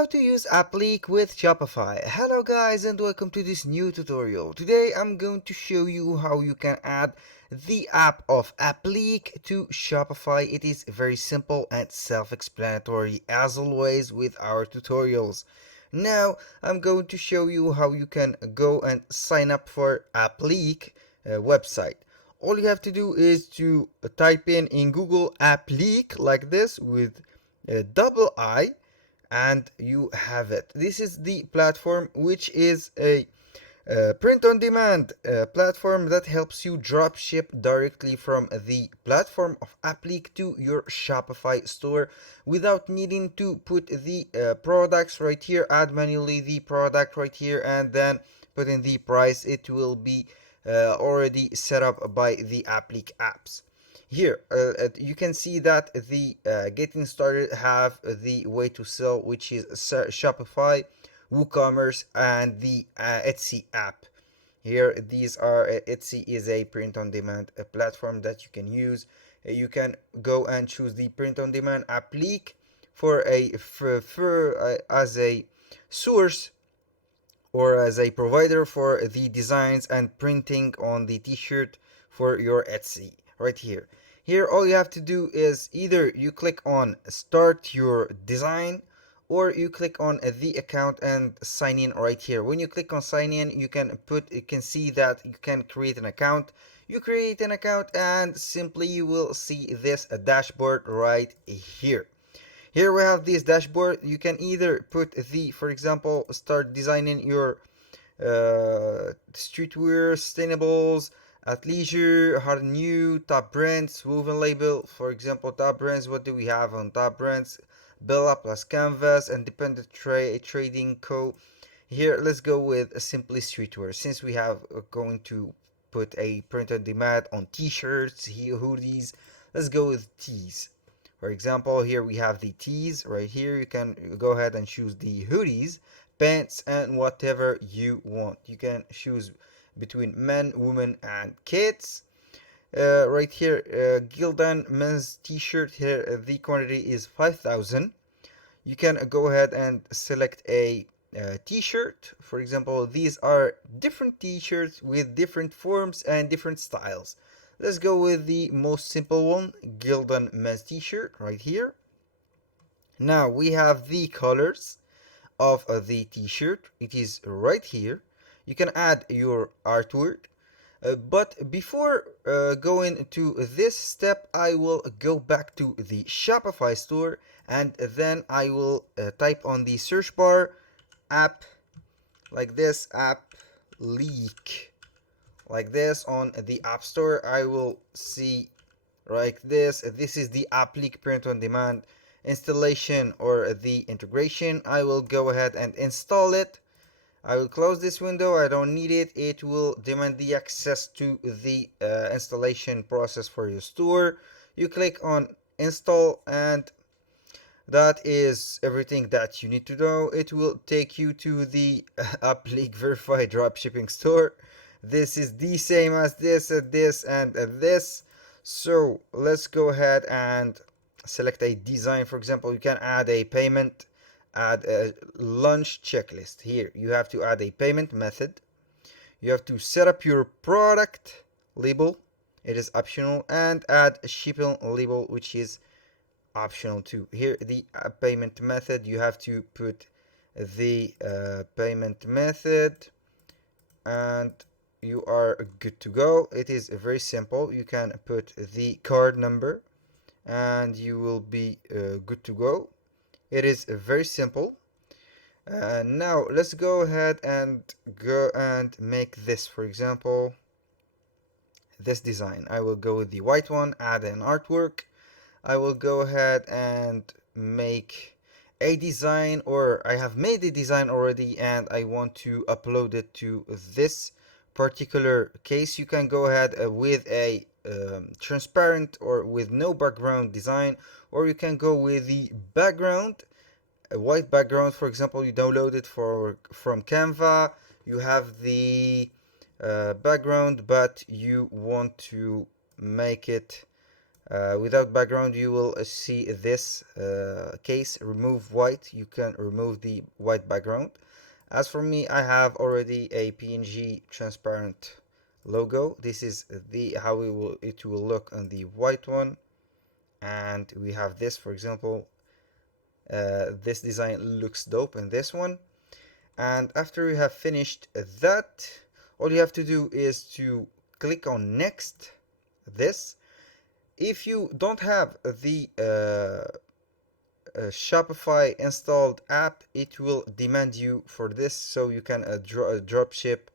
How to use Apliiq with Shopify. Hello guys and welcome to this new tutorial. Today I'm going to show you how you can add the app of Apliiq to Shopify. It is very simple and self-explanatory as always with our tutorials. Now I'm going to show you how you can go and sign up for Apliiq website. All you have to do is to type in Google Apliiq like this with a double I, and you have it. This is the platform, which is a print on demand platform that helps you drop ship directly from the platform of Apliiq to your Shopify store without needing to put the products right here, add manually the product right here, and then put in the price. It will be already set up by the Apliiq apps. Here you can see that the getting started have the way to sell, which is Shopify, WooCommerce, and the Etsy app. Here these are Etsy is a print on demand platform that you can use. You can go and choose the print on demand Apliiq for as a source or as a provider for the designs and printing on the t-shirt for your Etsy right here. Here all you have to do is either you click on start your design, or you click on the account and sign in right here. When you click on sign in, you can see that you can create an account. You create an account and simply you will see this dashboard right here. Here we have this dashboard. You can either put for example, start designing your streetwear, sustainables, athleisure, hard new, top brands, woven label. For example, top brands, what do we have on top brands? Bella plus Canvas, Independent Trading Co. Here, let's go with simply streetwear, since we have going to put a print on demand on t-shirts, hoodies. Let's go with tees. For example, here we have the tees right here. You can go ahead and choose the hoodies, pants, and whatever you want. You can choose between men, women, and kids. Right here, Gildan men's t-shirt. Here the quantity is 5,000. You can go ahead and select a t-shirt. For example, these are different t-shirts with different forms and different styles. Let's go with the most simple one, Gildan men's t-shirt right here. Now we have the colors of the t-shirt. It is right here. You can add your artwork. But before going to this step, I will go back to the Shopify store, and then I will type on the search bar app like this, Apliiq, like this on the App Store. I will see like this. This is the Apliiq print on demand installation or the integration. I will go ahead and install it. I will close this window. I don't need it. It will demand the access to the installation process for your store. You click on install, and that is everything that you need to know. It will take you to the Apliiq verified dropshipping store. This is the same as this, and this. So let's go ahead and select a design. For example, you can add a payment, add a launch checklist. Here you have to add a payment method. You have to set up your product label. It is optional, and add a shipping label, which is optional too. Here the payment method, you have to put the payment method, and you are good to go. It is very simple. You can put the card number and you will be good to go. It is very simple. Now let's go ahead and make this, for example, this design. I will go with the white one, add an artwork. I will go ahead and make a design, or I have made a design already and I want to upload it to this particular case. You can go ahead with a transparent or with no background design, or you can go with the background, a white background. For example, you download it from Canva. You have the background, but you want to make it Without background, you will see this case, remove white. You can remove the white background. As for me, I have already a PNG transparent logo. This is the how it will look on the white one. And we have this, for example, this design looks dope in this one. And after you have finished that, all you have to do is to click on next, this. If you don't have the Shopify installed app, it will demand you for this, so you can drop ship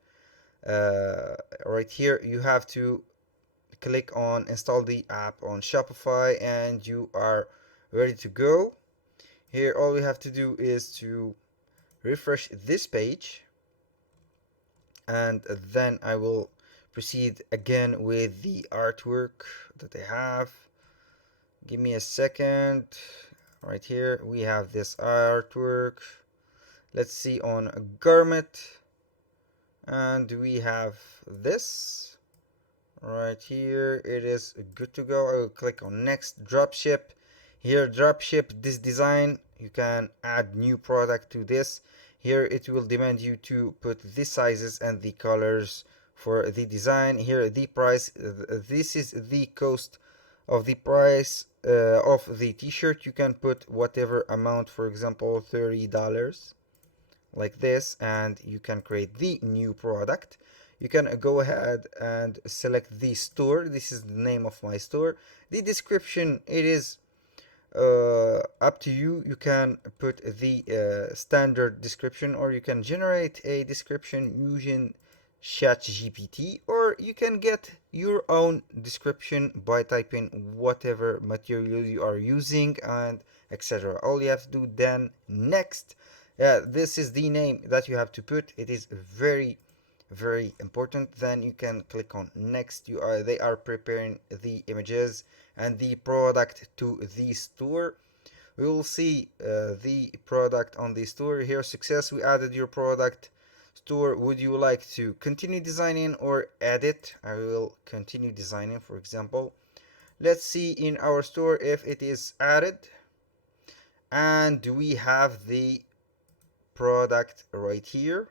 right here. You have to click on install the app on Shopify and you are ready to go. Here all we have to do is to refresh this page, and then I will proceed again with the artwork that I have. Give me a second. Right here we have this artwork. Let's see on a garment, and we have this right here. It is good to go. I will click on next, dropship. Here dropship this design. You can add new product to this. Here it will demand you to put the sizes and the colors for the design. Here the price, this is the cost of the price of the t-shirt. You can put whatever amount, for example $30, like this, and you can create the new product. You can go ahead and select the store. This is the name of my store. The description, it is up to you. You can put the standard description, or you can generate a description using ChatGPT, or you can get your own description by typing whatever material you are using and etc. All you have to do then next. This is the name that you have to put. It is very important. Then you can click on next. They are preparing the images and the product to the store. We will see the product on the store here. Success, we added your product store. Would you like to continue designing or edit? I will continue designing, for example. Let's see in our store if it is added, and we have the product right here.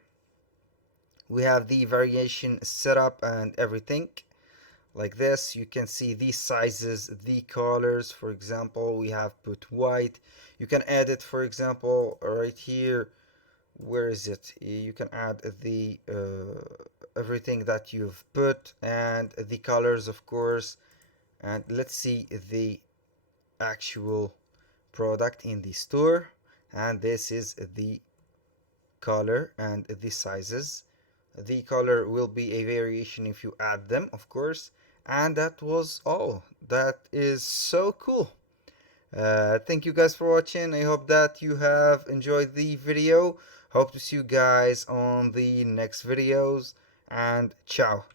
We have the variation setup and everything like this. You can see the sizes, the colors. For example, we have put white. You can edit, for example, right here. Where is it? You can add the everything that you've put and the colors, of course. And let's see the actual product in the store, and this is the color and the sizes. The color will be a variation if you add them, of course. And that was all. That is so cool. Thank you guys for watching. I hope that you have enjoyed the video. Hope to see you guys on the next videos, and ciao.